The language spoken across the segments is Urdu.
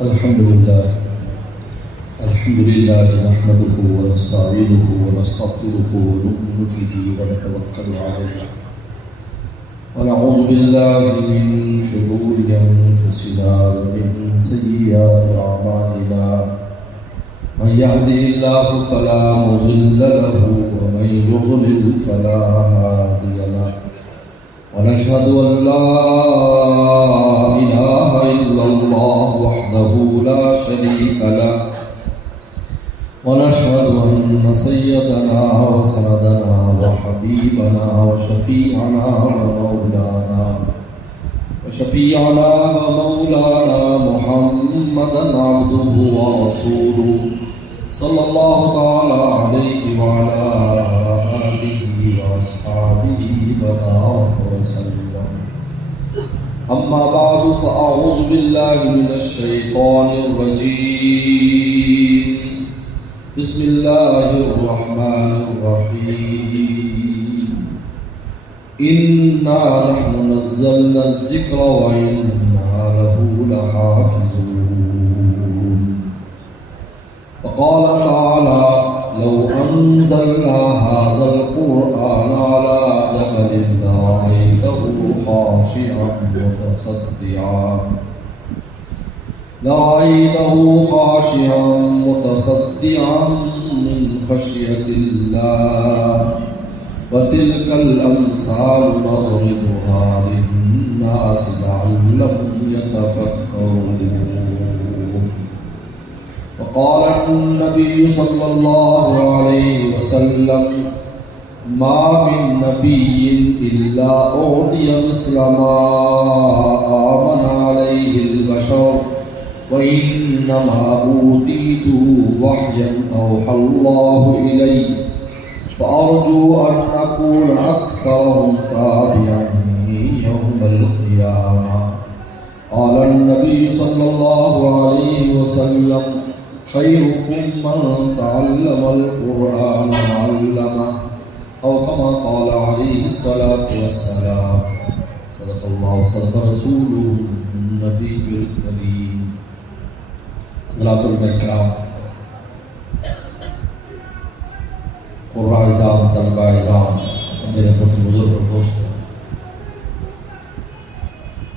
الحمد لله نحمده ونستعينه ونستغفره ونؤمن به ونتوكل عليه ونعوذ بالله من شرور أنفسنا ومن سيئات أعمالنا من يهده الله فلا مضل له ومن يضلل فلا هادي له ونشهد أن لا إله إلا الله وحده لا شريك له ونشهد أن سيدنا وسندنا وحبيبنا وشفيعنا ومولانا محمدا عبده ورسوله صلى الله تعالى عليه وعلى آله وأصحابه وبارك وسلم. أما بعد فأعوذ بالله من الشيطان الرجيم. بسم الله الرحمن الرحيم. إنا نحن نزلنا الذكر وإنا له لحافظون. وقال تعالى لو أنزلنا هذا القرآن على جبل لرأيته خاشعا متصدعا من خشية الله وتلك الأمثال نضربها للناس لعلهم يتفكرون. وقال النبي صلى الله عليه وسلم ما من نبي إلا أوتي مثل ما آمن عليه البشر وإنما أوتيته وحيا أوحى الله إلي فأرجو أن أكون أكثرهم تابعا يوم القيامة. قال النبي صلى الله عليه وسلم خيركم من تعلم القرآن وعلمه أو كما قال عليه الصلاة والسلام. صدق الله صدق رسوله النبي الكريم. حضرات الکرام، قراء اعزام، طلبہ اعزام، میرے بہت بزرگ دوستوں،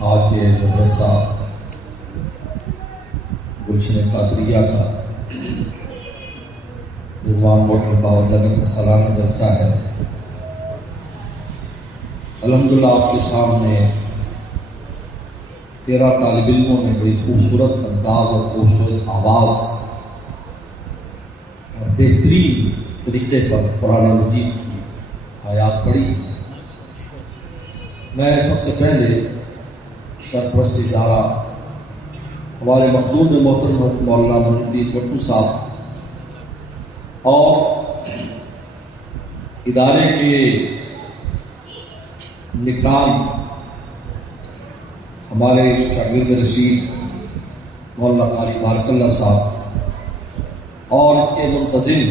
آج یہ مدرسہ گلشن قادریہ کا رضوان موٹر باور نگر کا سالانہ جلسہ ہے. الحمدللہ آپ کے سامنے 13 طالب علموں نے بڑی خوبصورت انداز اور خوبصورت آواز اور بہترین طریقے پر قرآن مجید کی آیات پڑھی. میں سب سے پہلے سرپرست ادارہ ہمارے مخدوم محترم مولانا معین الدین بٹو صاحب اور ادارے کے نگران ہمارے شاگرد رشید مولانا قاری بارک اللہ صاحب اور اس کے منتظم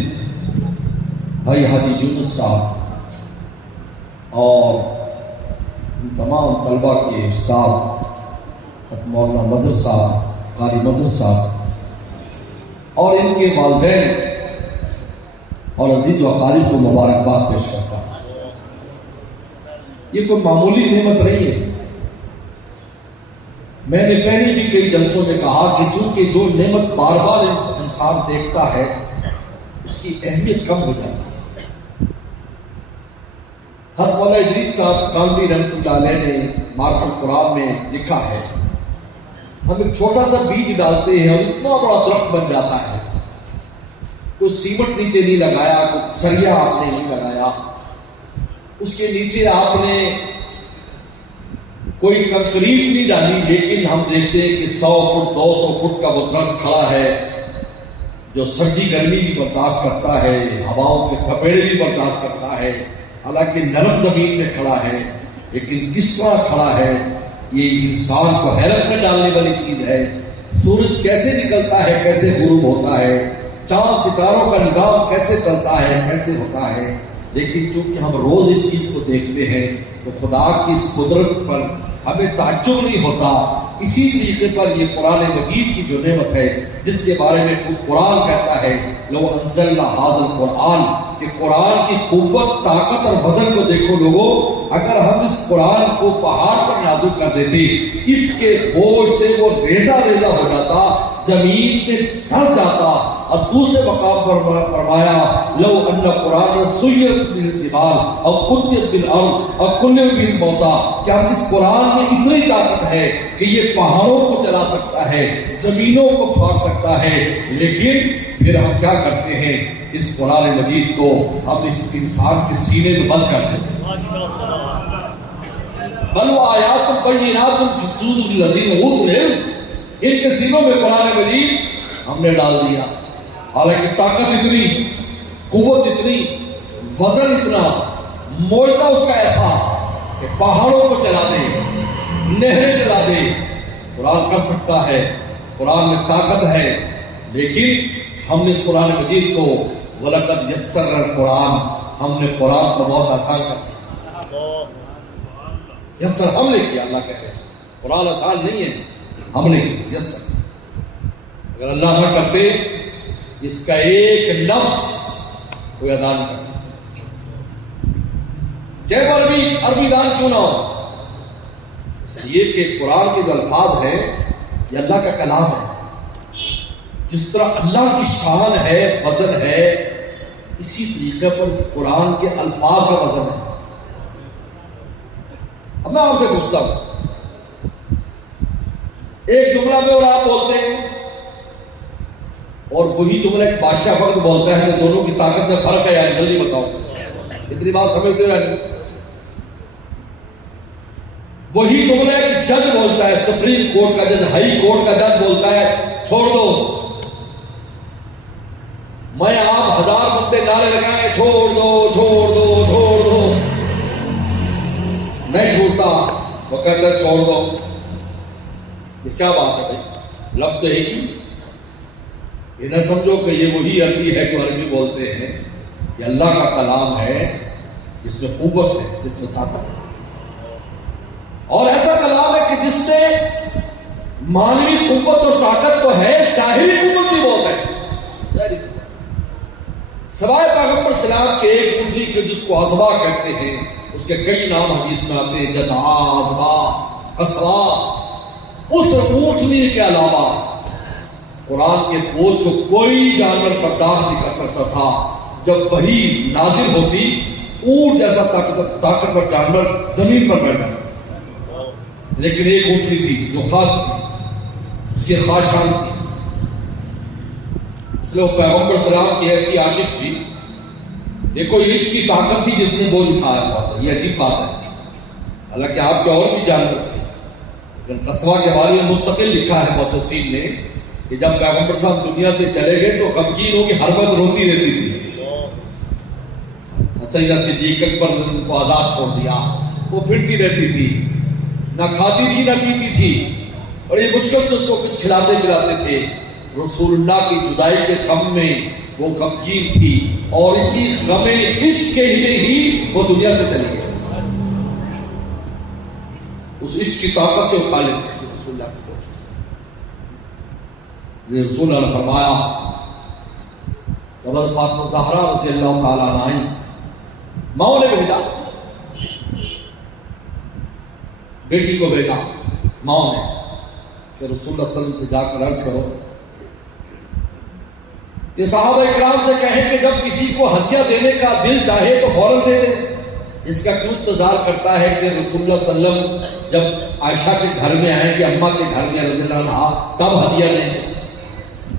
بھائی حاجی یونس صاحب اور ان تمام طلبہ کے استاد مولانا مظہر صاحب، قاری مظہر صاحب اور ان کے والدین اور عزیز و اقارب کو مبارکباد پیش کرتا ہوں. یہ کوئی معمولی نعمت نہیں ہے. میں نے پہلے بھی کئی جلسوں میں کہا کہ چونکہ جو نعمت بار بار انسان دیکھتا ہے اس کی اہمیت کم ہو جاتی ہے. حضرت مولانا ادریس صاحب کاندھی رحمۃ اللہ علیہ نے معرفت القرآن میں لکھا ہے ہم ایک چھوٹا سا بیج ڈالتے ہیں اور اتنا بڑا درخت بن جاتا ہے. کوئی سیمنٹ نیچے نہیں لگایا، کوئی سریا آپ نے نہیں لگایا، اس کے نیچے آپ نے کوئی کنکریٹ نہیں ڈالی، لیکن ہم دیکھتے ہیں کہ 100 فٹ 200 فٹ کا وہ درخت کھڑا ہے جو سردی گرمی بھی برداشت کرتا ہے، ہواؤں کے تھپیڑے بھی برداشت کرتا ہے، حالانکہ نرم زمین میں کھڑا ہے، لیکن کس طرح کھڑا ہے یہ انسان کو حیرت میں ڈالنے والی چیز ہے. سورج کیسے نکلتا ہے، کیسے غروب ہوتا ہے، چاند ستاروں کا نظام کیسے چلتا ہے، کیسے ہوتا ہے، لیکن چونکہ ہم روز اس چیز کو دیکھتے ہیں تو خدا کی اس قدرت پر ہمیں تعجب نہیں ہوتا اسی طریقے پر یہ قرآن مجید کی جو نعمت ہے جس کے بارے میں خود قرآن کہتا ہے لو انزلنا ھذا القرآن، کہ قرآن کی قوت، طاقت اور وزن کو دیکھو لوگوں، اگر ہم اس قرآن کو پہاڑ پر نازل کر دیتے، اس کے بوجھ سے وہ ریزہ ریزہ ہو جاتا، زمین میں دھس جاتا۔ اور دوسرے مقام پر فرمایا لو ان قرآن سیرت بالجبال او قطعت بالارض او کلم بالموتى، کہ ہم اس قرآن میں اتنی طاقت ہے کہ یہ پہاڑوں کو چلا سکتا ہے، زمینوں کو پھاڑ سکتا ہے، لیکن پھر ہم کیا کرتے ہیں، اس قرآن مجید کو ہم اس انسان کے سینے میں بند کر دیتے ہیں۔ بل آیات بینات فی صدور الذین اوتوا العلم، ان کے سینوں میں قرآن مجید ہم نے ڈال دیا، حالانکہ طاقت اتنی، قوت اتنی، وزن اتنا، معجزہ اس کا ایسا کہ پہاڑوں کو چلا دے، نہریں چلا دے، قرآن کر سکتا ہے، قرآن میں طاقت ہے، لیکن ہم نے اس قرآن مجید کو وَلَقَدْ يَسَّرْنَا الْقُرْآنَ، ہم نے قرآن کو بہت آسان کر دیا، یسر ہم نے کیا، اللہ کہتے ہیں قرآن آسان نہیں ہے، ہم نے کیا یسر۔ اگر اللہ نہ کرتے اس کا ایک لفظ کوئی ادا نہیں کر سکتا، چاہے عربی دان کیوں نہ ہو، اس لیے کہ قرآن کے جو الفاظ ہیں یہ اللہ کا کلام ہے۔ جس طرح اللہ کی شان ہے، وزن ہے، اسی طریقے پر اس قرآن کے الفاظ کا وزن ہے۔ اب میں آپ سے پوچھتا ہوں، ایک جملہ میں اور آپ بولتے ہیں، اور وہی جملہ ایک بادشاہ فرد بولتا ہے، تو دونوں کی طاقت میں فرق ہے، یعنی جلدی بتاؤ، اتنی بات سمجھتے ہو؟ وہی جملہ ایک جج بولتا ہے، سپریم کورٹ کا جج، ہائی کورٹ کا جج بولتا ہے چھوڑ دو، میں آپ 1000 بندے نعرے لگائے چھوڑ دو چھوڑ دو چھوڑ دو، نہیں چھوڑتا، وہ کہتا ہے چھوڑ دو۔ یہ کیا بات ہے بھائی؟ لفظ تو ایک ہی، یہ نہ سمجھو کہ یہ وہی عربی ہے جو عربی بولتے ہیں، یہ اللہ کا کلام ہے جس میں قوت ہے، جس میں طاقت ہے، اور ایسا کلام ہے کہ جس سے مانوی قوت اور طاقت تو ہے، شاہری قوت بھی بہت ہے۔ سوائے پیغمبر سلام کے ایک اونٹنی کے جس کو عذبا کہتے ہیں، اس کے کئی نام حدیث میں آتے ہیں، جدعا، عذبا، قصوا، اس اونٹنی کے علاوہ قرآن کے بوجھ کو کوئی جانور برداشت نہیں کر سکتا تھا۔ جب وہی نازل ہوتی، اونٹ جیسا طاقتور جانور زمین پر بیٹھا، لیکن ایک اونٹنی تھی جو خاص تھی، اس کی خاص شان تھی، اس لیے وہ پیغمبر سلام کی ایسی عاشق تھی۔ دیکھو یہ عشق کی طاقت تھی جس نے بول اٹھایا ہوا تھا، یہ عجیب بات ہے، حالانکہ آپ کے اور بھی جانور تھے، لیکن قصوا کے بارے میں مستقل لکھا ہے محدثین نے کہ جب پیغمبر صاحب دنیا سے چلے گئے تو غمگین ہو کے ہر وقت روتی رہتی تھی، سیدہ صدیق اکبر نے کو آزاد چھوڑ دیا، وہ پھرتی رہتی تھی، نہ کھاتی تھی نہ پیتی تھی، اور یہ مشکل سے اس کو کچھ کھلاتے پلاتے تھے۔ رسول اللہ کی جدائی کے غم میں وہ غمگین تھی، اور اسی غم عشق کے ہی وہ دنیا سے چلی گئی۔ اس عشق کی طاقت سے اٹھا لیتے ہیں رسول اللہ کی پہنچ۔ رسول اللہ نے فرمایا، حضرت فاطمہ زہرا رضی اللہ تعالیٰ عنہ ماں نے بھیجا، بیٹی کو بھیجا ماں نے کہ رسول اللہ صلی اللہ علیہ وسلم سے جا کر عرض کرو، یہ صحابہ اکرام سے کہیں کہ جب کسی کو ہدیہ دینے کا دل چاہے تو فوراً دے دے، اس کا کیوں انتظار کرتا ہے کہ رسول اللہ صلی اللہ علیہ وسلم جب عائشہ کے گھر میں آئیں گے، اماں کے گھر میں رضی اللہ عنہا، تب ہدیہ دیں گے؟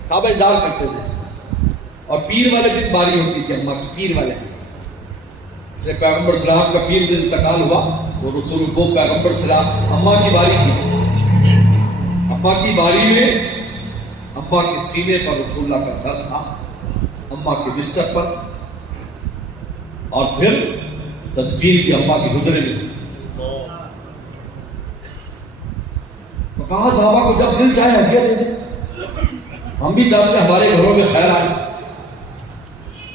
صحابہ انتظار کرتے تھے، اور پیر والے دن باری ہوتی تھی اماں کی، پیر والے دن، اس لیے پیغمبر صلی اللہ علیہ وسلم کا پیر دن انتقال ہوا، وہ رسول کو پیغمبر صلی اللہ علیہ وسلم اماں کی باری تھی، اماں کی باری میں اماں کے سینے پر رسول اللہ کا سر تھا، اماں کے بستر پر، اور پھر تدفین بھی اماں کے حجرے میں۔ تو کہا صحابہ کو جب دل چاہے ہدیہ دے دے، ہم بھی چاہتے ہیں ہمارے گھروں میں خیر آئے،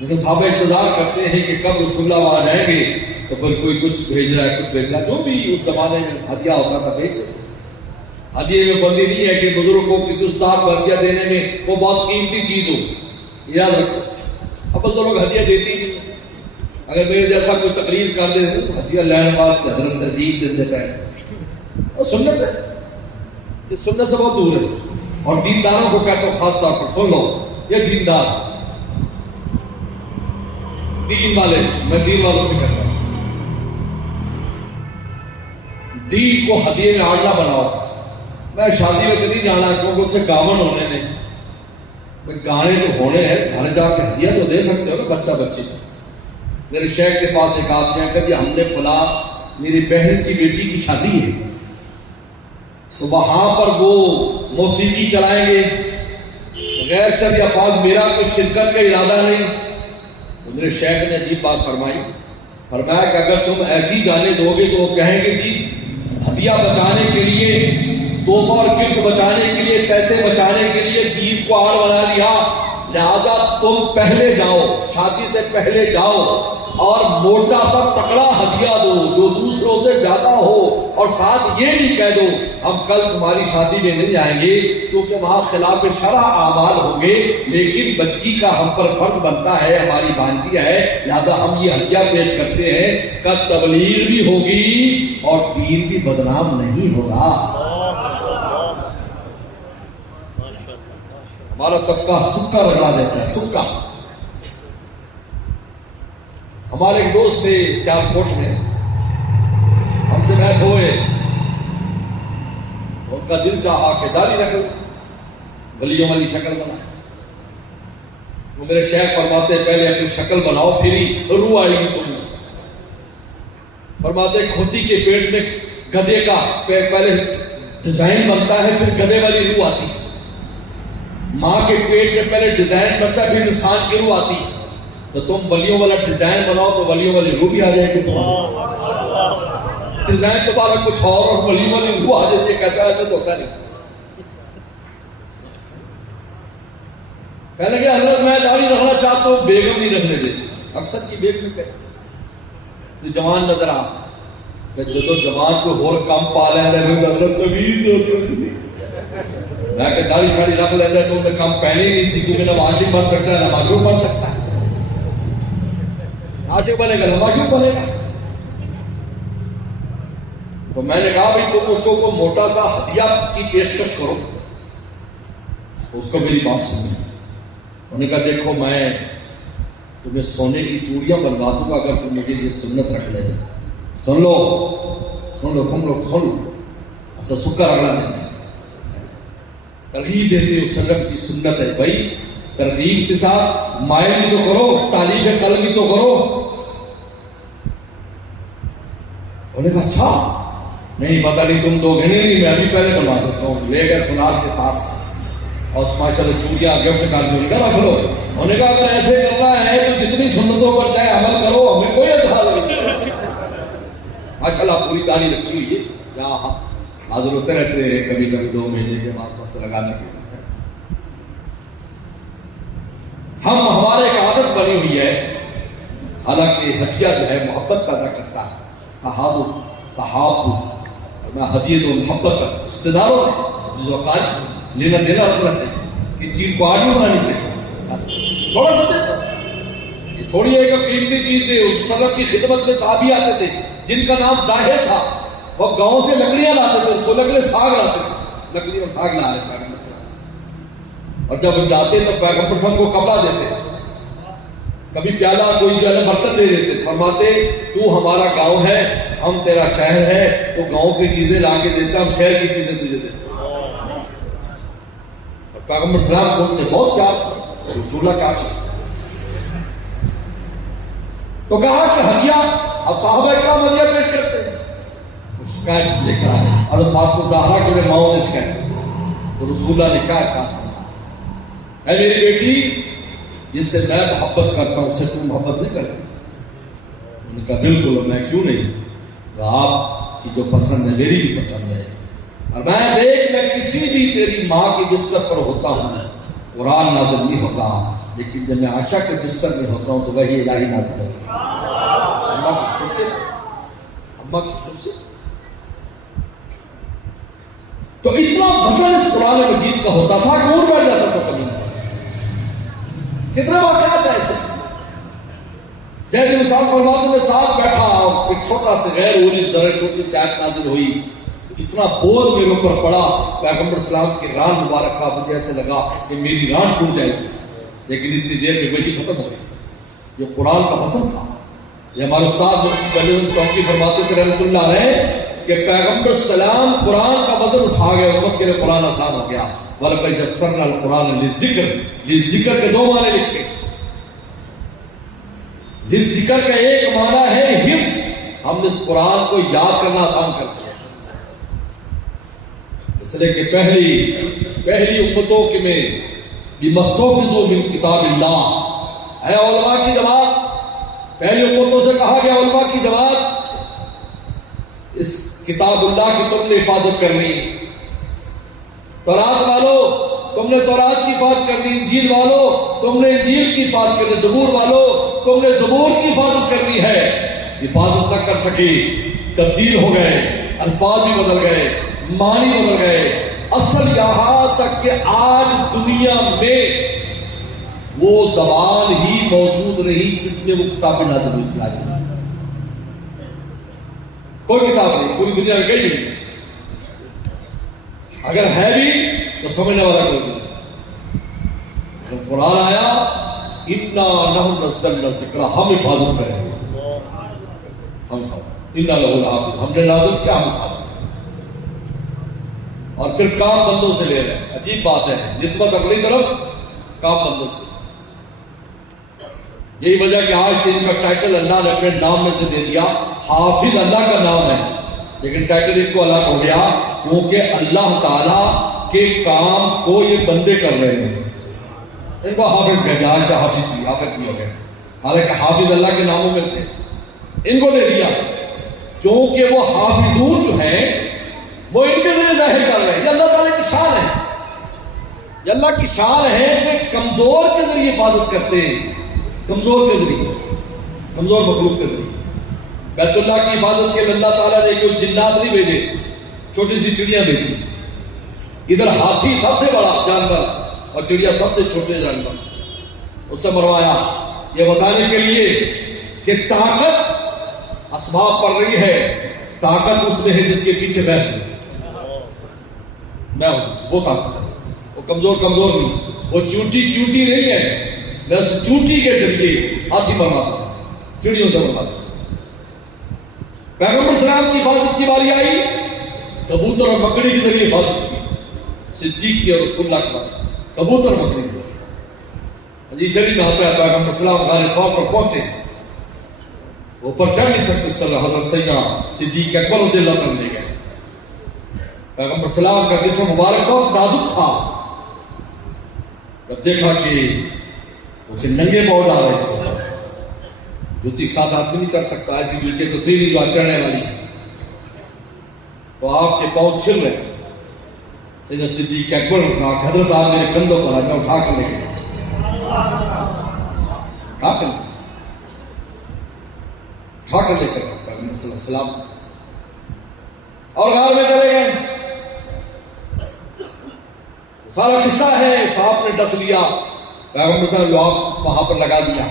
لیکن صحابہ انتظار کرتے ہیں کہ کب رسول اللہ وہاں جائیں گے تو پھر کوئی کچھ بھیج رہا ہے، کچھ بھیج رہا ہے، جو بھی اس زمانے میں ہدیہ ہوتا تھا بھیج دیتے۔ ہدیے میں بندی نہیں ہے کہ بزرگ کو کسی استاد کو ہدیہ دینے میں وہ بہت قیمتی چیز ہو. یاد رکھو اب تو لوگ ہدیہ دیتے ہی نہیں. اگر میرے جیسا کوئی تقریر کر دے تو ہدیہ لینے بعد حضرت ترجیح دے دیتا ہے. اور سنت ہے، یہ سنت سے بہت دور ہے. اور دینداروں کو کہتا ہوں خاص طور پر سن لو، یہ دیندار دین والے، میں دین والوں سے کہتا ہوں دین کو ہدیے میں آڑنا بناؤ. میں شادی میں نہیں جانا کیونکہ اتنے گاون ہونے نے، گانے تو ہونے ہیں، گھر جا کے ہدیہ تو دے سکتے ہو نا بچہ بچے. میرے شیخ کے پاس ایک آدمی ہے کہ ہم نے فلاں میری بہن کی بیٹی کی شادی ہے تو وہاں پر وہ موسیقی چلائیں گے، غیر شرعی افعال، میرا کوئی شرکت کا ارادہ نہیں. تو میرے شیخ نے عجیب بات فرمائی، فرمایا کہ اگر تم ایسی گانے دو گے تو وہ کہیں گے جی ہدیہ بچانے کے لیے، تحفہ اور گفٹ بچانے کے لیے، پیسے بچانے کے لیے دین کو آڑ بنا لیا، لہذا تم پہلے جاؤ، شادی سے پہلے جاؤ اور موٹا سا تکڑا ہدیہ دو جو دوسروں سے زیادہ ہو، اور ساتھ یہ بھی کہہ دو ہم کل تمہاری شادی میں نہیں آئیں گے کیونکہ وہاں خلاف شرع اعمال ہوں گے، لیکن بچی کا ہم پر فرض بنتا ہے، ہماری بانٹی ہے، لہذا ہم یہ ہدیہ پیش کرتے ہیں کہ تبلیغ بھی ہوگی اور دین بھی بدنام نہیں ہوگا. ہمارا طبقہ سکا رگڑا دیتا ہے، سکا. ہمارے ایک دوست تھے سیالکوٹ میں، ہم سے بیعت ہوئے، ان کا دل چاہا کہ داڑھی رکھ لیں، ولیوں والی شکل بنائے. وہ میرے شیخ فرماتے پہلے اپنی شکل بناؤ پھر ہی روح آئے گی تم. فرماتے کھوتی کے پیٹ میں گدھے کا پہلے ڈیزائن بنتا ہے پھر گدھے والی روح آتی ہے. ماں کے پیٹ میں پہلے ڈیزائن بنتا ہے پھر انسان کی روح آتی ہے. تو تم ولیوں والا ڈیزائن بناؤ تو ولیوں والی روح بھی آ جائے گی. ڈیزائن تمہارا کچھ اور ولیوں والی روح آ جاتی ہے. کہتا ہے ایسا تو ہوتا نہیں. کہنے لگے حضرت میں داڑھی رکھنا چاہتا ہوں، بیگم نہیں رکھنے دیتی. اکثر کی بیگم کہتے تو جوان نظر آ کہ جو جوان کو اور کم پا لینا ہے حضرت کبھی میں کہ داڑھی شاڑی رکھ لینا ہے تو انہیں کم پہنے نہیں سی کیونکہ نہ عاشق بن سکتا ہے نہ معشوق بن سکتا ہے. عاشق بنے گا نہ معشوق بنے گا. تو میں نے کہا بھائی تم اس کو کوئی موٹا سا ہدیہ کی پیشکش کرو. تو اس کو میری بات سنی. انہوں نے کہا دیکھو میں تمہیں سونے کی چوڑیاں بنوا دوں گا اگر تم مجھے یہ سنت رکھ لے. سن لو سن لو تم لوگ سن لو. ایسا سکا رگڑا دینا ترغیب دیتے ہو، سلم کی سنت ہے بھائی. ترغیب سے ساتھ مائل بھی تو کرو، تعلیف قلب بھی تو کرو. انہوں نے کہا اچھا نہیں پتہ نہیں تم دو گھنے نہیں، میں ابھی پہلے بنوا دیتا ہوں. لے گئے سونال کے پاس اور ماشاء اللہ چوڑیاں گفٹ کر دوں گا رکھ لو. انہوں نے کہا اگر ایسے کرنا ہے تو جتنی سنتوں پر چاہے عمل کرو، ہمیں کوئی اعتراض نہیں. ماشاء اللہ پوری داڑھی رکھی ہوئی ہے، یہاں حاضر ہوتے رہتے ہیں کبھی کبھی 2 مہینے کے بعد وقت لگانے کے لیے. ہمارے ایک عادت بنی ہوئی ہے، حالانکہ ہدیہ جو ہے محبت پیدا کرتا ہے. تحاب میں ہدیے تو محبت کا رشتے داروں نے وقت لینا دینا رکھنا چاہیے کہ چیز کو آگے بنانی چاہیے. تھوڑا سا دے، تھوڑی ایک قیمتی چیز دے. اس سبب کی خدمت میں صحابی آتے تھے جن کا نام زاہد تھا، وہ گاؤں سے لکڑیاں لاتے تھے، سو لکڑے ساگ لاتے تھے، لکڑی اور ساگ لا رہے پیغمبر. اور جب جاتے تو پیغمبر صاحب کو کپڑا دیتے، کبھی پیالہ کوئی جو ہے برتن دے دیتے. فرماتے تو ہمارا گاؤں ہے، ہم تیرا شہر ہے، تو گاؤں کی چیزیں لا کے دیتا، ہم شہر کی چیزیں تجھے دیتے. اور پیغمبر صاحب کو ان سے بہت پیار، رسول اللہ کا چاہیے. تو کہا کہ ہدیہ، اب صحابہ کرام ہدیہ پیش کرتے ہیں. شکایت لے کر آئے حضرت فاطمہ زہرا کے ماؤں نے شکایت کی. تو رسول اللہ نے کیا چاہتا اے میری بیٹی، جس سے میں محبت کرتا ہوں اس سے تم محبت نہیں کرتی؟ انہوں نے کہا بالکل، میں کیوں نہیں، آپ کی جو پسند ہے میری بھی پسند ہے. اور میں دیکھ میں کسی بھی تیری ماں کے بستر پر ہوتا ہوں قرآن نازل نہیں ہوتا، لیکن جب میں عائشہ کے بستر میں ہوتا ہوں تو وہی الہی نازل ہوتا ہے. اماں کی خصوصیت، اماں کی خصوصیت. تو اتنا وزن اس قرآن مجید کا ہوتا تھا کہ اڑ بیٹھ جاتا تھا کبھی. کتنے واقعات ہیں ایسے. زید بن ثابت فرماتے میں ساتھ بیٹھا, ایک چھوٹا سے غیر اولی ذرا چھوٹی سی آیت نازل ہوئی, اتنا بوجھ میرے اوپر پڑا, پیغمبر اسلام کی ران مبارک کا مجھے ایسے لگا کہ میری ران ٹوٹ جائے گی, لیکن اتنی دیر میں وہی ختم ہو گئی. جو قرآن کا وزن تھا, یہ ہمارے استاد مفتی توقی فرماتے تھے رحمۃ اللہ علیہ کہ پیغمبر السلام قرآن کا وزن اٹھا گئے, امت کے لیے قرآن آسان ہو گیا. وَلَقَدْ يَسَّرْنَا الْقُرْآنَ لِلذِّكْرِ, لِلذِّكْر کے دو معنی لکھے. لِلذِّكْر کا ایک معنی ہے حفظ, ہم نے اس قرآن کو یاد کرنا آسان کر دیا. اس لیے کہ پہلی امتوں کے میں بِمَسْتُحْفِظُوا مِنْ کتاب اللہ, اے علماء کی جماعت, پہلی امتوں سے کہا گیا علماء کی جماعت اس کتاب اللہ کی تم نے حفاظت کرنی. تورات والو تم نے تورات کی حفاظت کرنی, انجیل والو تم نے انجیل کی حفاظت کرنی, زبور والو تم نے زبور کی حفاظت کرنی ہے. حفاظت نہ کر سکی, تبدیل ہو گئے, الفاظ بھی بدل گئے, معنی بدل گئے. اصل یہاں تک کہ آج دنیا میں وہ زبان ہی موجود نہیں جس میں وہ کتابیں نازل ہوئی تھی. کوئی کتاب نہیں, پوری دنیا میں کہیں نہیں. اگر ہے بھی تو سمجھنے والا کوئی نہیں. جب قرآن آیا اِنَّا نَحْنُ نَزَّلْنَا الذِّكْرَ, ہم حفاظت کریں گے, ہم حفاظت, اِنَّا لَهُ الْحَافِظُ, ہم نے نازل کیا, ہم حفاظت. اور پھر کام بندوں سے لے رہے ہیں. عجیب بات ہے, نسبت اپنی طرف, کام بندوں سے. یہی وجہ کہ آج سے ان کا ٹائٹل اللہ نے اپنے نام میں سے دے دیا. حافظ اللہ کا نام ہے, لیکن ٹائٹل ان کو الگ ہو گیا کیونکہ اللہ تعالیٰ کے کام کو یہ بندے کر رہے ہیں. ان کو حافظ کہتے ہیں, آج سے حافظ جی ہو گئے. حالانکہ حافظ اللہ کے ناموں میں سے ان کو دے دیا کیونکہ وہ حافظون جو ہیں وہ ان کے ذریعے ظاہر کر رہے ہیں. یہ اللہ تعالیٰ کی شان ہے, یہ اللہ کی شان ہے کہ کمزور کے ذریعے حفاظت کرتے ہیں, کمزور کے ذریعے, کمزور مخلوق کے ذریعے. بیت اللہ کی حفاظت کے لیے اللہ تعالیٰ نے کوئی جنات نہیں بھیجے, چھوٹی سی چڑیاں بھیجی. ادھر ہاتھی سب سے بڑا جانور اور چڑیا سب سے چھوٹے جانور, اس سے مروایا یہ بتانے کے لیے کہ طاقت اسباب پڑ رہی ہے, طاقت اس میں ہے جس کے پیچھے میں ہوں, وہ طاقت ہے. وہ کمزور نہیں, وہ چونٹی نہیں ہے. میں اس چونٹی کے ذریعے ہاتھی مرواتا ہوں, چڑیوں سے مرواتا ہوں. پیغمبر اسلام کی حفاظت کی باری آئی, کبوتر اور مکڑی کے ذریعے حفاظت کی. صدیق کی اور رسول اللہ کی بات, کبوتر اور مکڑی کی. حدیث شریف میں آتا ہے پیغمبر اسلام غار ثور پر پہنچے, وہ پر چڑھ نہیں سکتے صلی اللہ. حضرت سیدنا صدیق اکبر رضی اللہ عنہ لے گئے. پیغمبر اسلام کا جسم مبارک بہت نازک تھا. جب دیکھا کہ وہ ننگے پاؤں جا رہے تھے, جوتی ساتھ آدمی نہیں چڑھ سکتا, ایسی جوتیں تو تھی نہیں جو چڑھنے والی, تو آپ کے پاؤں چھل رہے تھے. سیدنا صدیق اکبر نے کہا حضرت آپ میرے کندھوں پر آ جاؤ, اٹھا کر لے گئے, اٹھا کر لے کر پیغمبر صلی اللہ علیہ وسلم اور غار میں چلے گئے. سارا قصہ ہے, سانپ نے ڈس لیا, پیغمبر صلی اللہ علیہ وسلم وہاں پر لگا دیا.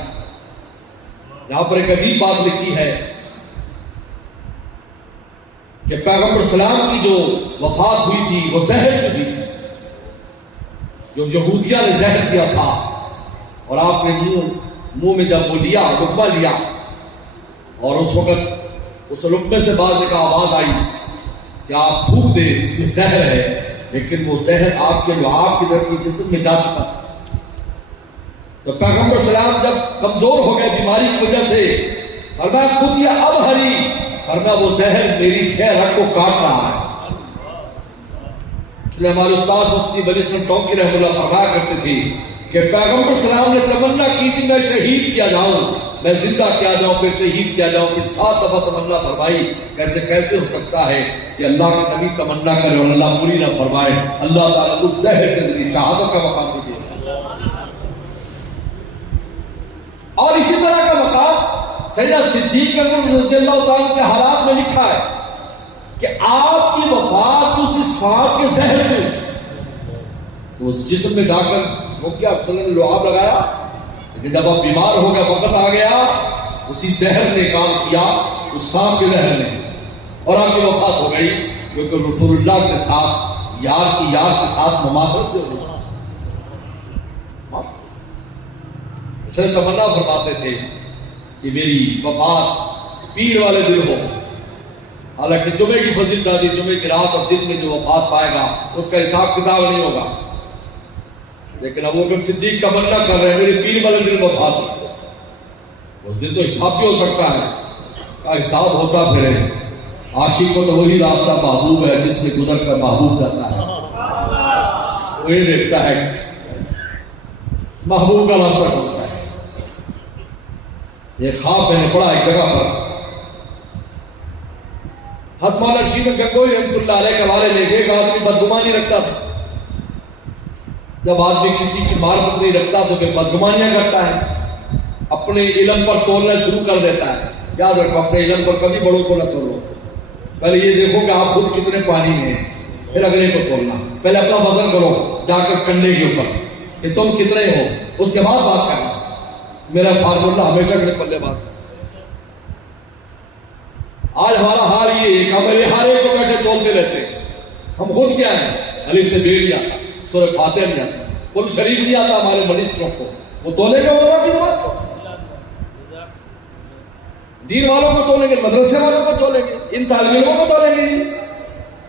یہاں پر ایک عجیب بات لکھی ہے کہ پیغمبر اسلام کی جو وفات ہوئی تھی وہ زہر سے ہوئی تھی, جو یہودیہ نے زہر کیا تھا. اور آپ نے منہ میں جب وہ لیا, لقمہ لیا, اور اس وقت اس لقمے سے بعد ایک آواز آئی کہ آپ تھوک دیں, اس میں زہر ہے. لیکن وہ زہر آپ کے لعاب کی طرف کی جسم میں جا چکا تھا. تو پیغمبر اسلام جب کمزور ہو گئے بیماری کی وجہ سے, فرمایا خود یہ اب ہری, فرمایا وہ زہر میری شہرت کو کاٹ رہا ہے. اس لیے ہمارے استاد مفتی ولی حسن ٹونکی رحمۃ اللہ فرمایا کرتے تھے کہ پیغمبر اسلام نے تمنا کی تھی میں شہید کیا جاؤں, میں زندہ کیا جاؤں, پھر شہید کیا جاؤں. پھر 7 دفعہ تمنا فرمائی. کیسے ہو سکتا ہے کہ اللہ کے نبی تمنا کرے اور اللہ پوری نہ فرمائے. اللہ تعالیٰ اس زہر کے ذریعے شہادت کا مقام دیجیے. اور اسی طرح کا مقام سیدنا صدیق اکبر رضی اللہ تعالیٰ کے حالات میں لکھا ہے. کہ آپ کی وفات اس سانپ کے زہر سے، تو اس جسم میں جا کر وہ کیا لعاب لگایا، لیکن جب آپ بیمار ہو گئے، وقت آ گیا، اسی زہر نے کام کیا، اس سانپ کے زہر نے، اور آپ کی وفات ہو گئی، کیونکہ رسول اللہ کے ساتھ یار کی یار کے ساتھ مماثلت ہو گئی۔ اسے تمنا فرماتے تھے کہ میری وفات پیر والے دن ہو، حالانکہ جمعے کی فضیلت آتی، جمعے کی رات اور دن میں جو وفات پائے گا اس کا حساب کتاب نہیں ہوگا، لیکن ابو بکر صدیق تمنا کر رہے ہیں میرے پیر والے دن وفات ہو، اس دن تو حساب بھی ہو سکتا ہے، کا حساب ہوتا پھرے۔ عاشق کو تو وہی راستہ محبوب ہے جس سے گزر کر محبوب کرتا ہے، وہی دیکھتا ہے محبوب کا راستہ کون سا ہے۔ یہ خواب میں نے پڑھا ایک جگہ پر، حضرت مولانا رشید گنگوئی رحمۃ اللہ علیہ کے حوالے لے کے ایک آدمی بدگمانی رکھتا تھا، جب آدمی کسی کی معرفت نہیں رکھتا تو پھر بدگمانیاں کرتا ہے، اپنے علم پر تولنا شروع کر دیتا ہے۔ یاد رکھو اپنے علم پر کبھی بڑوں کو نہ تولو، پہلے یہ دیکھو کہ آپ خود کتنے پانی میں ہیں، پھر اگلے کو تولنا۔ پہلے اپنا وزن کرو جا کر کنڈے کے اوپر کہ تم کتنے ہو، اس کے بعد بات کرنا۔ میرا فارمولہ ہمیشہ کے پلے بات۔ آج ہمارا حال یہ ہے کہ ہم ہر ایک کو بیٹھے تولتے رہتے ہیں، ہم خود کیا ہیں، الف سے بے نہیں آتا، سورہ فاتحہ نہیں آتا، قرآن شریف نہیں آتا ہمارے منسٹروں کو، وہ تولے گا وہ کی بات کو، دین والوں کو تولیں گے، مدرسے والوں کو تولیں گے، ان طالب علموں کو تولیں گے۔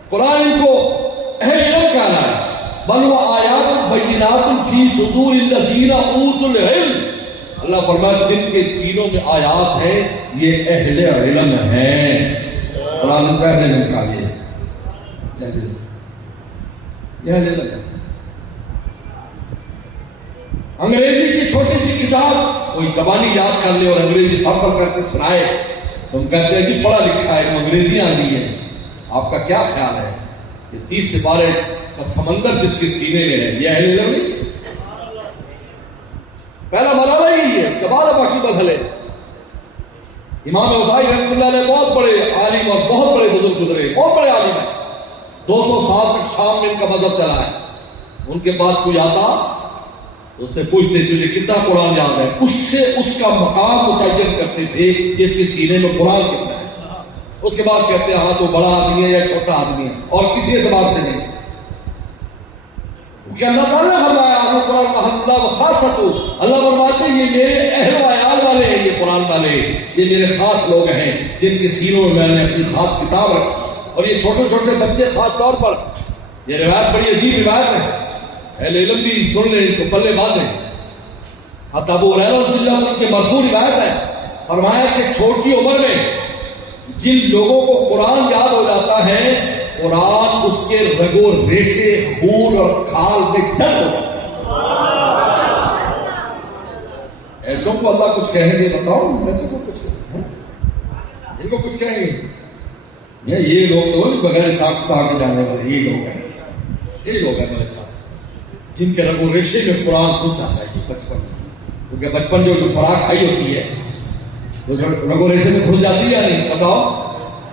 قرآن ان کو اہل علم کہنا ہے، بل وہ آیات بینات فی صدور الذین اوتوا العلم، اللہ فرماتا جن کے سینوں میں آیات ہیں یہ اہل علم ہیں۔ قرآن کا اہل علم کا یہ اہل علم ہے۔ انگریزی کی چھوٹی سی کتاب کوئی زبانی یاد کر لے اور انگریزی فر کر کے سنائے، تم کہتے ہیں کہ پڑھا لکھا ہے، انگریزی آتی ہے۔ آپ کا کیا خیال ہے کہ 30 سپارے کا سمندر جس کے سینے میں ہے یہ اہل علم نہیں؟ پہلا مرحلہ یہی ہے، اس کے بعد باقی بدلے۔ امام اوزاعی رحمۃ اللہ علیہ بہت بڑے عالم اور بہت بڑے بزرگ گزرے، بہت بڑے عالم ہیں، 200 سال تک شام میں ان کا مذہب چلا ہے۔ ان کے پاس کوئی آتا اس سے پوچھتے تجھے کتنا قرآن یاد ہے، اس سے اس کا مقام متعین کرتے تھے کہ اس کے سینے میں قرآن کتنا ہے۔ اس کے بعد کہتے ہیں ہاں تو بڑا آدمی ہے یا چھوٹا آدمی ہے، اور کسی اعتبار سے نہیں، کہ اللہ تعالیٰ نے فرمایا اللہ فرماتے ہیں یہ میرے اہل و عیال والے ہیں، یہ قرآن والے، یہ میرے خاص لوگ ہیں جن کے سینوں میں نے اپنی خاص کتاب رکھی۔ اور یہ چھوٹے چھوٹے بچے خاص طور پر، یہ روایت بڑی عجیب روایت ہے، اہل علم بھی سن لیں، ان کو پلے باندھ لیں۔ حضرت ابو ہریرہ رضی اللہ عنہ کی مرفوع روایت ہے، فرمایا کہ چھوٹی عمر میں جن لوگوں کو قرآن یاد ہو جاتا ہے، قرآن اس کے رگو ریشے خون اور کھال میں جذب ہو جاتا ہے۔ ایسوں کو اللہ کچھ کہیں گے، بتاؤ ایسے کو کچھ کہیں، ان کو کچھ کہیں گے، یہ لوگ تو بغیر ساختہ کے جانے والے یہ لوگ ہیں، یہ لوگ ہیں میرے ساتھ جن کے رگو ریشے میں قرآن گھس جاتا ہے بچپن میں، کیونکہ بچپن جو خوراک کھائی ہوتی ہے وہ رگو ریشے میں گھس جاتی ہے یا نہیں؟ بتاؤ،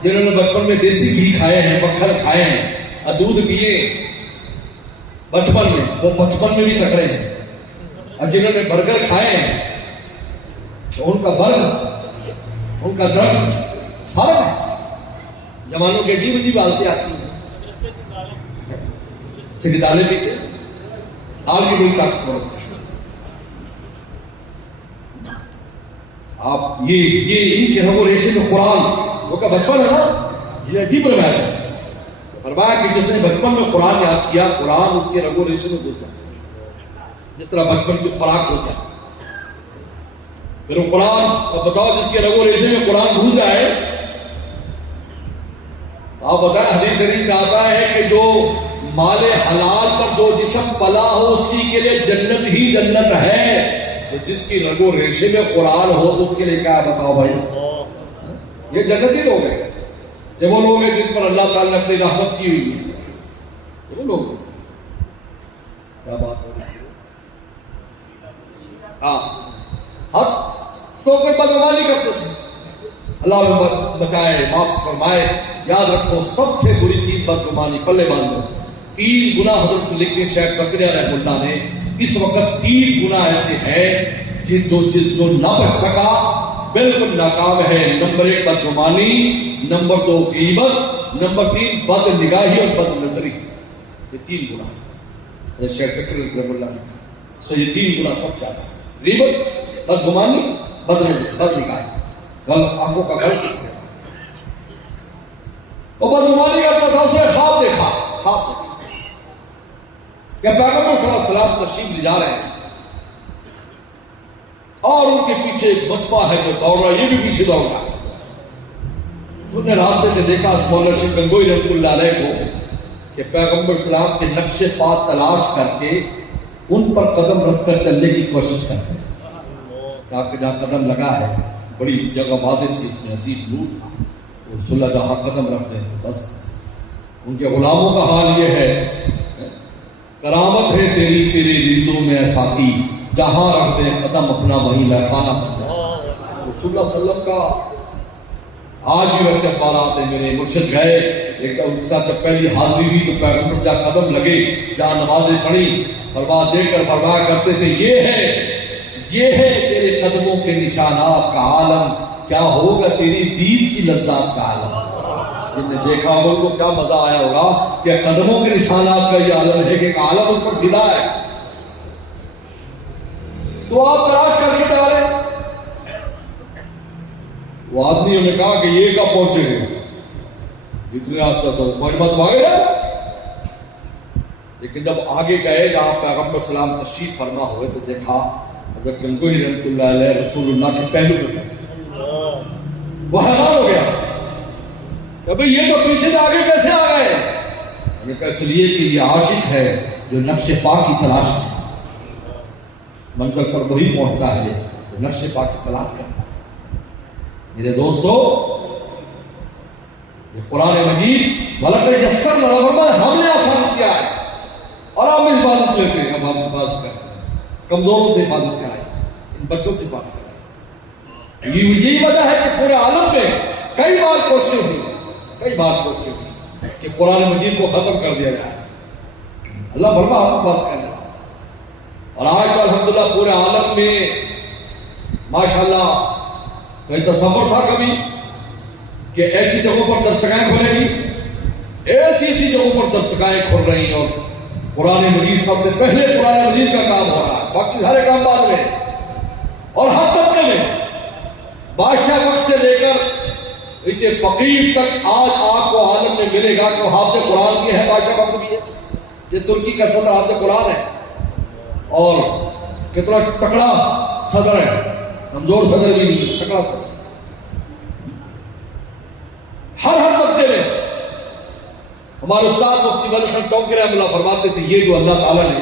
جنہوں نے بچپن میں دیسی گھی کھائے ہیں، مکھن کھائے ہیں، دودھ پیے بچپن میں، وہ بچپن میں بھی تکڑے ہیں، اور جنہوں نے برگر کھائے ہیں تو ان کا برگ، ان کا درخت فرق ہے۔ جوانوں کے عجیب عجیب حالتیں آتی ہیں، سگی دالیں پیتے ہیں، دال کی بڑی طاقت ہوتی ہے۔ آپ یہ ان کے رگو ریشے میں قرآن وہ کا بچپن ہے نا، یہ عجیب روایت ہے، فرمایا کہ جس نے بچپن میں قرآن یاد کیا، قرآن اس کے رگو ریشے میں گھس جاتا ہے، جس طرح بچپن کی خوراک ہو جائے۔ پھر وہ قرآن، اب بتاؤ جس کے رگو ریشے میں قرآن گھس جائے، آپ بتائیں حدیث شریف میں آتا ہے کہ جو مال حلال پر جو جسم پلا ہو اسی کے لیے جنت ہی جنت ہے، تو جس کی رگو ریشے میں قرآن ہو تو اس کے لیے کیا ہے بتاؤ بھائی؟ یہ جنتی لوگ ہیں، یہ وہ لوگ ہیں جن پر اللہ تعالیٰ نے اپنی رحمت کی ہوئی ہے، یہ وہ لوگ ہیں۔ کیا بات ہو رہی ہے؟ تو کوئی بدگمانی کرتے تھے، اللہ بچائے، معاف فرمائے، یاد رکھو سب سے بری چیز بدگمانی، پلے باندھو۔ 3 گناہ حضرت لکھے شیخ زکریا رحمہ اللہ نے، اس وقت 3 گناہ ایسے ہیں جو نہ بچ سکا، بالکل ناکام ہے۔ نمبر 1 بدگمانی، نمبر 2 غیبت، نمبر 3 بد نگاہی اور بد نظری۔ یہ 3 گناہ حضرت شیخ زکریا رحمہ اللہ نے، سو یہ 3 گناہ سب چاہتا ہے، غیبت، بدگمانی، بد نظری، بد نگاہی، غلط آنکھوں کا غلط استعمال۔ وہ بدگمانی کرتا تھا، اس نے خواب دیکھا کہ پیغمبر صلی اللہ علیہ وسلم تشریف لے جا رہے ہیں اور ان کے پیچھے ایک بچپا ہے جو دوڑ رہا ہے، یہ بھی پیچھے دوڑ رہا ہے۔ انہوں نے راستے میں دیکھا مولانا شیخ گنگوئی رحمۃ اللہ علیہ کو کہ پیغمبر صلی اللہ علیہ وسلم کے نقش پا تلاش کر کے ان پر قدم رکھ کر چلنے کی کوشش کرتے ہیں، تاکہ جہاں قدم لگا ہے بڑی جگہ واضح تھی، اس میں عجیب نور تھا، رسول اللہ جہاں قدم رکھ دیں تو بس۔ ان کے غلاموں کا حال یہ ہے، کرامت ہے تیری تیرے نیندوں میں اے ساتھی، جہاں رکھ دیں قدم اپنا وہیں میخانہ بن جائے۔ رسول اللہ صلی اللہ علیہ وسلم کا آج بھی ویسے اخبارات ہیں، میرے مرشد گئے ایک ان کے ساتھ جب پہلی حاضری ہوئی تو پیغمبر جہاں قدم لگے، جہاں نمازیں پڑھی، فرما دے کر فرمایا کرتے تھے یہ ہے تیرے قدموں کے نشانات کا عالم، کیا ہوگا تیری دید کی لذات کا عالم۔ جن نے دیکھا ہوگا ان کو کیا مزہ آیا ہوگا کہ قدموں کے نشانات کا یہ عالم ہے کہ ایک عالم اس پر فدا ہے۔ تو آپ تلاش کر کے جا رہے ہیں۔ وہ آدمیوں نے کہا کہ یہ کب پہنچے گے، اتنے آسا تو کوئی مت آگے جائے۔ لیکن جب آگے گئے جہاں پیغمبر سلام تشریف فرما ہوئے تو دیکھا حضرت گنگوئی رحمۃ اللہ علیہ رسول اللہ کے پہلو میں وہ حیران ہو گیا کہ بھئی یہ تو پیچھے سے آگے کیسے آ گئے؟ انہوں نے کہا اس لیے کہ یہ عاشق ہے جو نقش پا کی تلاش ہے، منزل پر وہی پہنچتا ہے جو نقش پا کی تلاش کرتا ہے۔ میرے دوستو، یہ قرآن مجید وَلَقَدْ يَسَّرْنَا الْقُرْآنَ، ہم نے آسان کیا ہے اور ہم حفاظت لیتے ہیں، اب ہم حفاظت کرتے ہیں، کمزوروں سے حفاظت کرائیں، ان بچوں سے حفاظت کرائیں۔ یہی وجہ ہے کہ پورے عالم میں کئی بار کوششیں ہوئی کہ قرآن مجید کو ختم کر دیا جائے، اللہ فرما آپ کو بات کرنا۔ اور آج تو الحمدللہ پورے عالم میں ماشاءاللہ کوئی تصور تھا کبھی کہ ایسی جگہوں پر درسگاہیں کھلیں گی، ایسی جگہوں پر درسگاہیں کھل رہی ہیں اور قرآن مجید سب سے پہلے قرآن مجید کا کام ہو رہا ہے، باقی سارے کام بعد میں، اور ہر طبقے میں، بادشاہ وقت سے لے کر نیچے فقیر تک آج آپ کو عالم میں ملے گا کہ حافظ قرآن بھی ہے، بادشاہ وقت بھی ہے۔ یہ ترکی کا صدر حافظ قرآن ہے اور کتنا تکڑا صدر ہے، کمزور صدر بھی نہیں، تکڑا صدر۔ ہر طبقے میں ہمارے استاد مفتی ولی خان ٹونکر رحمۃ اللہ فرماتے تھے یہ جو اللہ تعالیٰ نے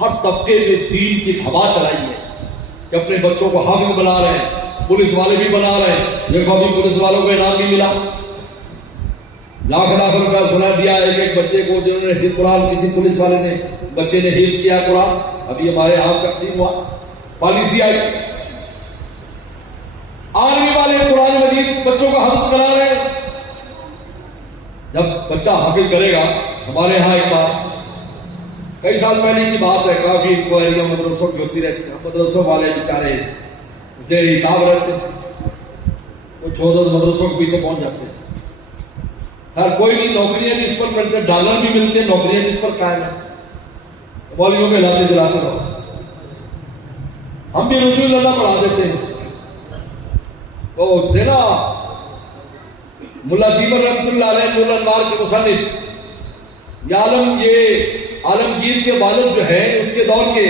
ہر طبقے میں دین کی ہوا چلائی ہے کہ اپنے بچوں کو حافظ بنا رہے ہیں، پولیس والے بھی بنا رہے ہیں۔ دیکھو ابھی پولیس والوں کو انعام بھی ملا، لاکھ روپیہ سنا دیا ایک بچے کو جنہوں نے قرآن، کسی پولیس والے نے بچے نے حفظ کیا قرآن، ابھی ہمارے یہاں تقسیم ہوا، پالیسی آئی۔ آرمی والے قرآن مجید بچوں کا حفظ کرا رہے ہیں۔ جب بچہ حافظ کرے گا، ہمارے یہاں ایک بار کئی سال پہلے کی بات ہے، کافی انکوائریاں مدرسوں کی ہوتی رہتی ہیں، مدرسوں والے بیچارے زیر عتاب رہتے ہیں، وہ چھوٹے مدرسوں کے پیچھے پہنچ جاتے ہیں۔ خیر کوئی نہیں، نوکریاں بھی اس پر ملتے، ڈالر بھی ملتے، نوکریاں بھی اس پر قائم ہیں، مولویوں میں ہلاتے جلاتے رہو۔ ہم بھی رسول اللہ پڑھا دیتے ہیں۔ وہ تھے نا ملا جیبر رحمۃ اللہ علیہ، نور الانوار کے مصنف، یہ عالمگیر کے والد جو ہے اس کے دور کے،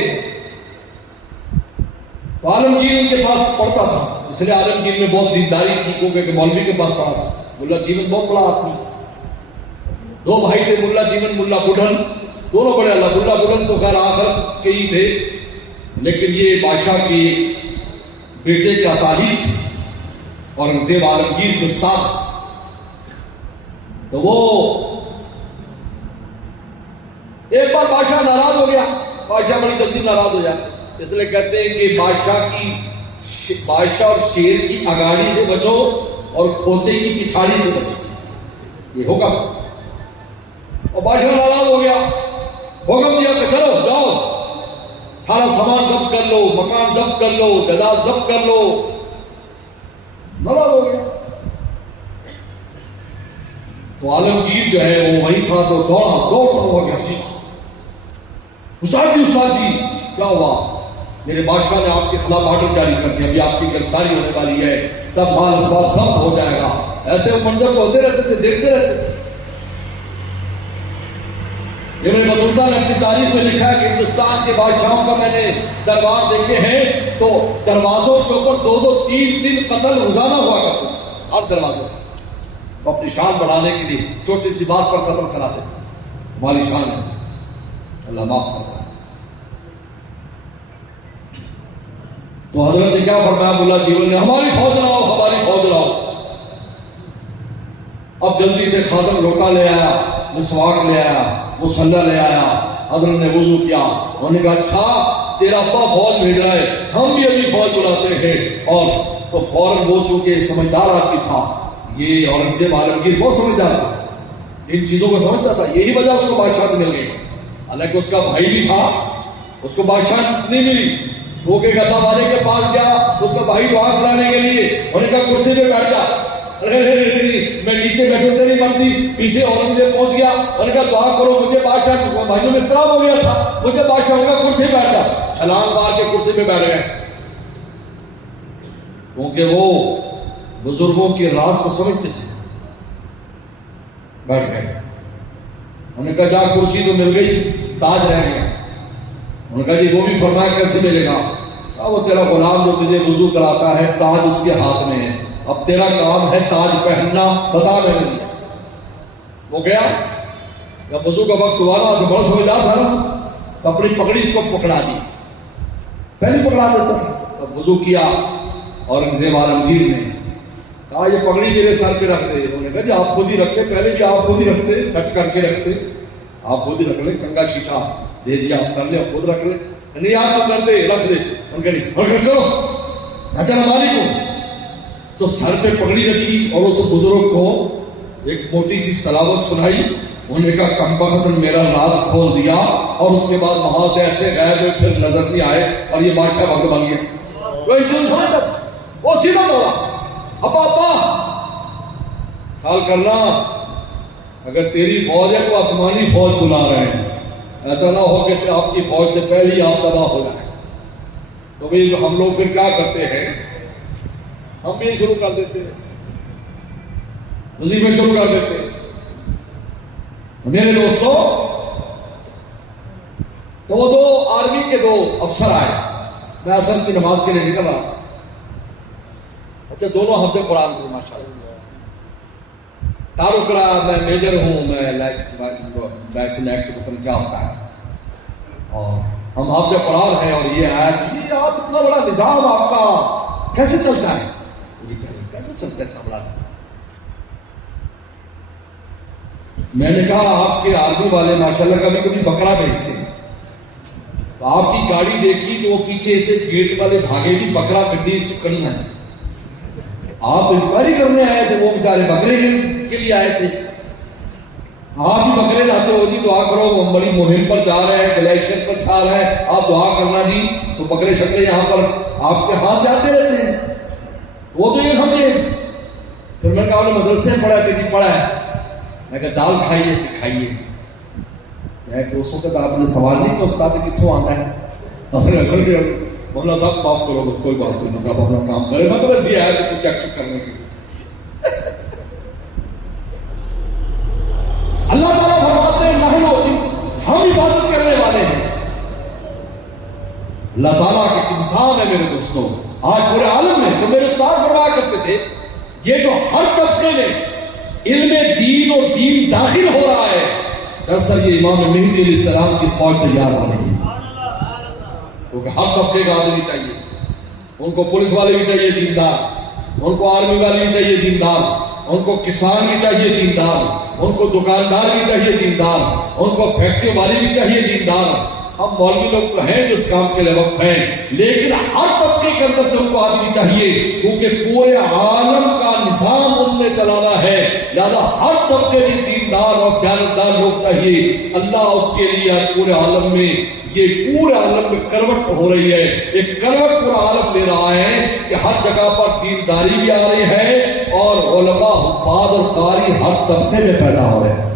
تو عالمگیر ان کے پاس پڑھتا تھا، اس لیے عالمگیر میں بہت دینداری تھی کیونکہ مولوی کے پاس پڑھا تھا۔ ملا جیون بہت بڑا آدمی، 2 بھائی تھے، ملا جیون ملا بڈھن، دونوں بڑے اللہ۔ ملا بڈھن تو خیر آخرت کے ہی تھے، لیکن یہ بادشاہ کے بیٹے کا تعلیم تھی اورنگزیب عالمگیر کے استاد۔ تو وہ ایک بار بادشاہ ناراض ہو گیا، بادشاہ بڑی جلدی ناراض ہو جاتا، اس لیے کہتے ہیں کہ بادشاہ اور شیر کی اگاڑی سے بچو اور کھوتے کی پچھاڑی سے بچو۔ یہ حکم. اور بادشاہ ناراض ہو گیا, حکم دیا کہ چلو جاؤ, سارا سامان ضبط کر لو, مکان ضبط کر لو, جائیداد ضبط کر لو. ناراض ہو گیا. تو عالمگیر جو ہے وہ وہیں تھا, تو دوڑتا ہوا گیا سیدھا. استاد جی کیا ہوا؟ میرے بادشاہ نے آپ کے خلاف آرڈر جاری کر دیا, ابھی آپ کی گرفتاری ہونے والی ہے, سب مال اسباب ضبط ہو جائے گا. ایسے وہ منظر کو ہوتے رہتے تھے, دیکھتے رہتے تھے. ابن بطوطہ نے اپنی تاریخ میں لکھا ہے کہ ہندوستان کے بادشاہوں کا میں نے دربار دیکھے ہیں تو دروازوں کے اوپر 2-3 قتل روزانہ ہوا کرتے تھے ہر دروازے پر. وہ اپنی شان بڑھانے کے لیے چھوٹی سی بات پر قتل کراتے تھے. ہماری شان ہے, اللہ معاف فرمائے. تو حضرت نے کیا فرمایا؟ بولا جیون نے ہماری فوج لاؤ, ہماری فوج لاؤ. اب جلدی سے خادم لوٹا لے آیا, مسواک لے آیا, مصلی لے آیا. حضرت نے وضو کیا. انہوں نے کہا اچھا تیرا ابا فوج بھیج رہا ہے, ہم بھی ابھی فوج بلاتے ہیں. اور تو فوراً وہ چونکہ سمجھدار آدمی تھا, یہ اورنگزیب عالمگیر بہت سمجھدار تھا, ان چیزوں کو سمجھتا تھا. یہی وجہ اس کو بادشاہ مل گئی. حالانکہ اس کا بھائی بھی تھا, اس کو بادشاہ نہیں ملی. وہ کہ اللہ والے کے پاس گیا, اس کا بھائی دعا کرانے کے لیے, انہوں نے کہا کرسی پہ بیٹھ جا. میں نیچے بیٹھوں تیری مرضی. پیچھے اورنگزیب پہنچ گیا, انہوں نے کہا دعا کرو مجھے بادشاہ, بھائیوں میں اختلاف ہو گیا تھا, مجھے بادشاہ کا کرسی پہ بیٹھ جا. چھلانگ مار کے کرسی پہ بیٹھ گئے, کیونکہ وہ بزرگوں کے راز کو سمجھتے تھے. بیٹھ گئے. انہوں نے کہا جا کرسی تو مل گئی, تاج رہ گیا. انہوں نے کہا جی وہ بھی فرمایا کیسے ملے گا؟ وہ تیرا غلام جو تجھے وضو کراتا ہے تاج اس کے ہاتھ میں ہے, اب تیرا کام ہے تاج پہننا, بتا میں نے دیا. وہ گیا, جب وضو کا وقت ہوا نا تو بڑا سمجھدار تھا نا, تو اپنی پگڑی اس کو پکڑا دی. پہلے پکڑا دیتا تھا. اب وضو کیا اورنگزیب عالمگیر نے کہا یہ پگڑی میرے سر پہ رکھ دے. انہوں نے کہا جی آپ خود ہی رکھتے, پہلے بھی آپ خود ہی رکھتے, سٹ کر کے رکھتے, آپ خود ہی رکھ لیں. کنگا شیشہ دے دیا, آپ کر لیں, خود رکھ لیں. نہیں آپ تو کر دے, رکھ دے. ان کے نہیں, چلو نظر ہماری کو. تو سر پہ پگڑی رکھی اور اس بزرگ کو ایک موٹی سی سلاوت سنائی. انہوں نے کہا کمبخت نے میرا راز کھول دیا, اور اس کے بعد وہاں سے ایسے غائب ہوئے, پھر نظر نہیں آئے, اور یہ بادشاہ وقت بن گیا. وہ سیدھا دوڑا, ابا خیال کرنا اگر تیری فوج ہے تو آسمانی فوج بلا رہے ہیں, ایسا نہ ہو کہ آپ کی فوج سے پہلے ہی آپ تباہ ہو جائیں. تو بھائی ہم لوگ پھر کیا کرتے ہیں, ہم بھی شروع کر دیتے ہیں, وظیفے شروع کر دیتے ہیں. میرے دوستوں, تو وہ 2 آرمی کے 2 افسر آئے. میں اصل کی نماز کے لیے نکل رہا تھا. اچھا دونوں حافظ قرآن تھے ماشاء اللہ. تعارف کرا, میں میجر ہوں, میں لیکٹ پتہ کیا ہوتا ہے, اور ہم حافظ قرآن ہیں. اور یہ آیا کہ یہ آپ اتنا بڑا نظام آپ کا کیسے چلتا ہے؟ مجھے کیسے چلتا ہے اتنا بڑا نظام؟ میں نے کہا آپ کے آرمی والے ماشاءاللہ کبھی کبھی بکرا بیچتے ہیں. تو آپ کی گاڑی دیکھی تو وہ پیچھے سے گیٹ والے بھاگے بھی, بکرا گڈی چپکڑی ہیں. آپ انکوائری کرنے آئے تھے, وہ بیچارے بکرے کے لیے آئے تھے. آپ بھی بکرے لاتے ہو جی, دعا کرو, ہم بڑی مہم پر جا رہے ہیں, گلیشیر پر چھا رہے ہیں, آپ دعا کرنا جی. تو بکرے شکرے یہاں پر آپ کے ہاتھ سے آتے رہتے ہیں. وہ تو یہ سمجھے. پھر میں نے کہا مدرسے میں پڑھا ہے کہ پڑھا ہے. میں کہا دال کھائیے کہ کھائیے. میں کہ اس وقت آپ نے سوال نہیں کہ استاد کتوں آتا ہے, اصل اکڑ کے مولانا صاحب معاف کرو, بس کوئی بات نہیں, صاحب اپنا کام کرے. میں تو بس یہ آیا کہ کچھ چیک کرنے کے. اللہ تعالیٰ فرماتے ہیں ہم حفاظت کرنے والے ہیں. اللہ تعالیٰ کے انسان ہے میرے دوستوں. آج پورے عالم میں, تو میرے استاد فرمایا کرتے تھے, یہ جو ہر طبقے میں علم دین اور دین داخل ہو رہا ہے, دراصل یہ امام مہدی علیہ السلام کی فوج تیار ہو رہی ہے. کیونکہ ہر طبقے کا آدمی چاہیے. ان کو پولیس والے بھی چاہیے دیندار, ان کو آرمی والے بھی چاہیے دیندار, ان کو کسان بھی چاہیے دیندار, ان کو دکاندار بھی چاہیے دیندار, ان کو فیکٹری والے بھی چاہیے دیندار. ہم مولوی لوگ تو ہیں جو اس کام کے لیے وقف ہیں، لیکن ہر طبقے کے اندر سے ان کو آدمی چاہیے، کیونکہ پورے عالم کا نظام ان نے چلانا ہے، لہذا ہر طبقے کی دیندار اور دیانتدار لوگ چاہیے۔ اللہ اس کے لیے پورے عالم میں، یہ پورے عالم میں کروٹ ہو رہی ہے، ایک کروٹ پورا عالم لے رہا ہے کہ ہر جگہ پر دینداری بھی آ رہی ہے اور علماء، حفاظ اور قاری ہر طبقے میں پیدا ہو رہے ہیں۔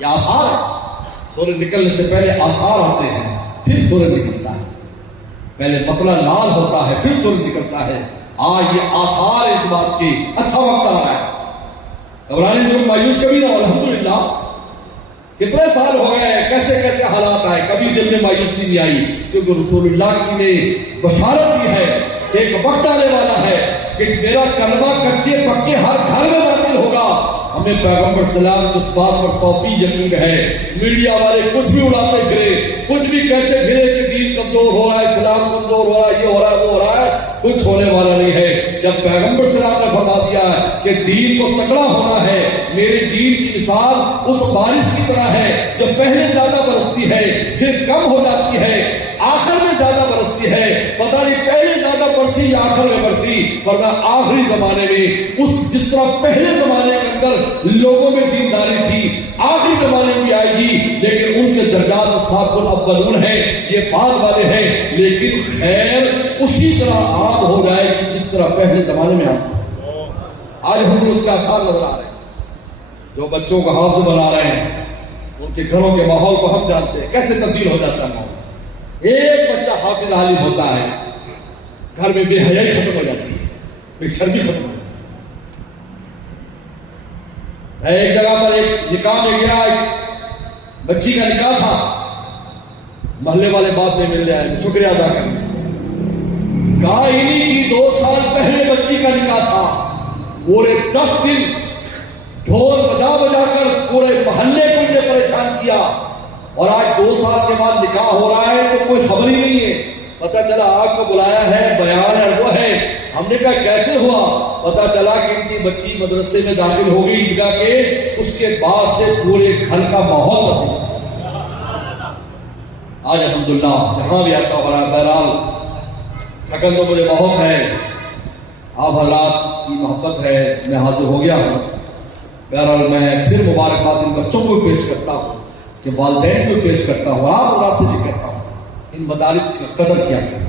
یہ آثار ہے، سورج نکلنے سے پہلے آثار آتے ہیں، پھر سورج نکلتا ہے، پہلے مطلع لال ہوتا ہے پھر سورج نکلتا ہے۔ آج یہ آثار اس بات کی اچھا وقت آ رہا ہے، گھبرانے سے مایوس کبھی نہ ہو۔ الحمدللہ کتنے سال ہو گئے، کیسے کیسے حالات آئے، کبھی دل میں مایوسی نہیں آئی، کیونکہ رسول اللہ کی نے بشارت کی ہے کہ ایک وقت آنے والا ہے کہ میرا کلمہ کچے پکے ہر گھر میں داخل ہوگا۔ ہمیں پیغمبر سلام کی اس بات پر 100% یقین ہے۔ میڈیا والے کچھ بھی اڑاتے پھرے، کچھ بھی کہتے پھرے کہ دین کمزور ہو رہا ہے، اسلام کمزور ہو رہا ہے، یہ ہو رہا ہے وہ ہو رہا ہے، کچھ ہونے والا نہیں ہے۔ جب پیغمبر سلام نے فرما دیا کہ دین کو تکڑا ہونا ہے، میرے دین کی مثال اس بارش کی طرح ہے جو پہلے زیادہ برستی ہے پھر کم ہو جاتی ہے، آخر میں زیادہ برستی ہے، پتہ نہیں پہلے زیادہ برسی یا آخر میں برسی، ورنہ آخری زمانے میں جس طرح پہلے زمانے کے اندر لوگوں میں دینداری تھی، آخری زمانے میں آئے گی، لیکن ان کے درجات سابقون اولون ہیں، یہ بعد والے ہیں، لیکن خیر اسی طرح عام ہو جائے گی جس طرح پہلے زمانے میں آتا۔ آج ہم اس کا آثار نظر آ رہے ہیں، جو بچوں کو حافظ بنا رہے ہیں، ان کے گھروں کے ماحول کو ہم جانتے ہیں کیسے تبدیل ہو جاتا ہے ماحول۔ ایک بچہ حافظ عالم ہوتا ہے، گھر میں بے حیائی ختم ہو جاتی ہے، بے شرمی ختم ہو جاتی ہے۔ ایک جگہ پر ایک نکاح میں گیا، ایک بچی کا نکاح تھا، محلے والے باپ نے مل جائے، شکریہ ادا کرنے کہا انہی کی 2 سال پہلے بچی کا نکاح تھا، پورے 10 دن ڈھول بجا بجا کر پورے محلے کو انہیں پریشان کیا، اور آج 2 سال کے بعد نکاح ہو رہا ہے تو کوئی خبر ہی نہیں ہے۔ پتہ چلا آپ کو بلایا ہے، بیان ہے، وہ ہے۔ ہم نے کہا کیسے ہوا؟ پتہ چلا کہ ان کی بچی مدرسے میں داخل ہو گئی عیدگاہ کے، اس کے بعد سے پورے گھر کا ماحول تبدیل۔ آج الحمدللہ جہاں بھی ایسا ہو رہا ہے۔ بہرحال تھکن تو مجھے بہت ہے، آپ حضرات کی محبت ہے، میں حاضر ہو گیا ہوں۔ بہرحال میں پھر مبارکباد ان بچوں کو پیش کرتا ہوں کہ والدین کو پیش کرتا ہوں، آپ حضرات سے بھی کہتا ہوں ان مدارس کی قدر کیا کریں۔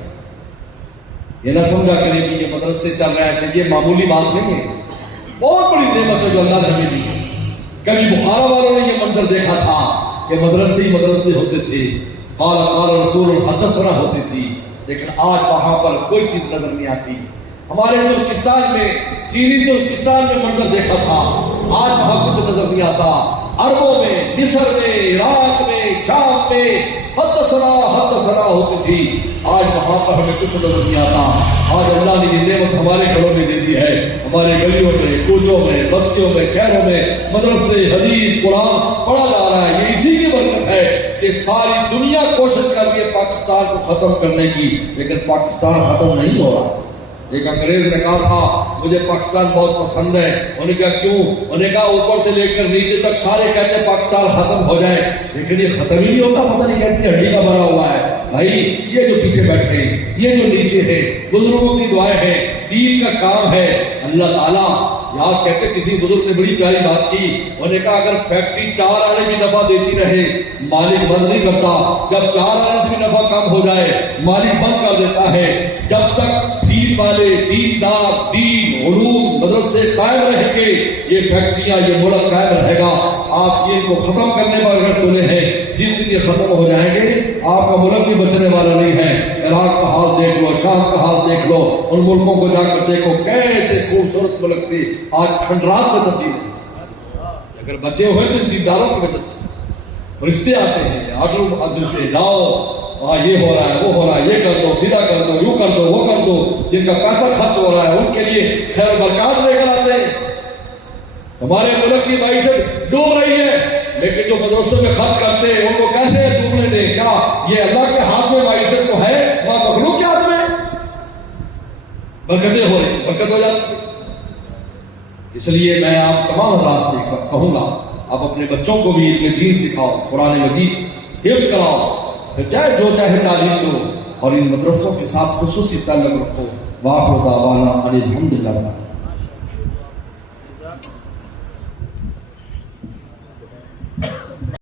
یہ نہ سمجھا کریں کہ یہ مدرسے چل رہے ہیں ایسے، یہ معمولی بات نہیں ہے، بہت بڑی نعمت ہے جو اللہ نے ہمیں دی ہے۔ کبھی بخارا والوں نے یہ منظر دیکھا تھا کہ مدرسے ہی مدرسے ہوتے تھے، قال قال رسول حدثنا ہوتی تھی، لیکن آج وہاں پر کوئی چیز نظر نہیں آتی۔ ہمارے ترکستان میں، چینی ترکستان میں منظر دیکھا تھا، آج وہاں کچھ نظر نہیں آتا۔ عربوں میں، مصر میں، عراق میں، شام میں حدثنا ہوتی تھی، آج وہاں پر ہمیں کچھ نظر نہیں آتا۔ آج اللہ نے یہ نعمت ہمارے گھروں میں دے دی ہے، ہمارے گلیوں میں، کوچوں میں، بستیوں میں، شہروں میں مدرسے، حدیث، قرآن پڑھا جا رہا ہے۔ یہ اسی کی برکت ہے کہ ساری دنیا کوشش کر رہی ہے پاکستان کو ختم کرنے کی، لیکن پاکستان ختم نہیں ہو رہا۔ ایک انگریز نے کہا تھا مجھے پاکستان بہت پسند ہے، انہوں نے کہا کیوں؟ انہوں نے کہا اوپر سے لے کر نیچے تک سارے کہتے ہیں پاکستان ختم ہو جائے، لیکن یہ ختم ہی نہیں ہوتا، پتہ نہیں کہتی ہڈی کا بنا ہوا ہے۔ بھائی یہ جو پیچھے بیٹھے ہیں، یہ جو نیچے ہیں، بزرگوں کی دعائیں ہیں، دین کا کام ہے، اللہ تعالیٰ یاد کہتے کسی بزرگ نے بڑی پیاری بات کی، انہوں نے کہا اگر فیکٹری 4 آنے بھی نفع دیتی رہے مالک بند نہیں کرتا، جب 4 آنے سے بھی نفع کم ہو جائے مالک بند کر دیتا ہے۔ جب تک دین والے، دیندار، دین، علوم، مدرسے قائم رہیں گے، یہ فیکٹریاں، یہ ملک قائم رہے گا۔ آپ یہ کو ختم کرنے پر اگر تلے ہیں، جس دن یہ ختم ہو جائیں گے آپ کا ملک بھی بچنے والا نہیں ہے۔ عراق کا حال دیکھ لو، شام کا حال دیکھ لو، ان ملکوں کو جا کر دیکھو کیسے خوبصورت ملک تھی، آج کھنڈرات میں تبدیل ہے۔ اگر بچے ہوئے تو دینداروں کی وجہ سے فرشتے آتے ہیں، آرڈر جاؤ، یہ ہو رہا ہے، وہ ہو رہا ہے، یہ کر دو، سیدھا کر دو، یوں کر دو، وہ کر دو، جن کا پیسہ خرچ ہو رہا ہے ان کے لیے خیر و برکات لے کر آتے ہیں۔ ہمارے ملک کی معیشت ڈوب رہی ہے، لیکن جو مدرسوں میں خرچ کرتے ہیں ان کو کیسے ڈوبنے دیں؟ کیا یہ اللہ کے ہاتھ میں معیشت تو ہے، وہاں مخلوق کے ہاتھ میں برکتیں ہو رہی، برکت ہو جاتی ہے۔ اس لیے میں آپ تمام حضرات سے کہوں گا آپ اپنے بچوں کو بھی علم دین سکھاؤ، قرآن مجید حفظ کراؤ، پھر چاہے جو چاہے تعلیم دو، اور ان مدرسوں کے ساتھ خصوصی تعلق رکھو۔ وآخر دعوانا ان الحمدللہ۔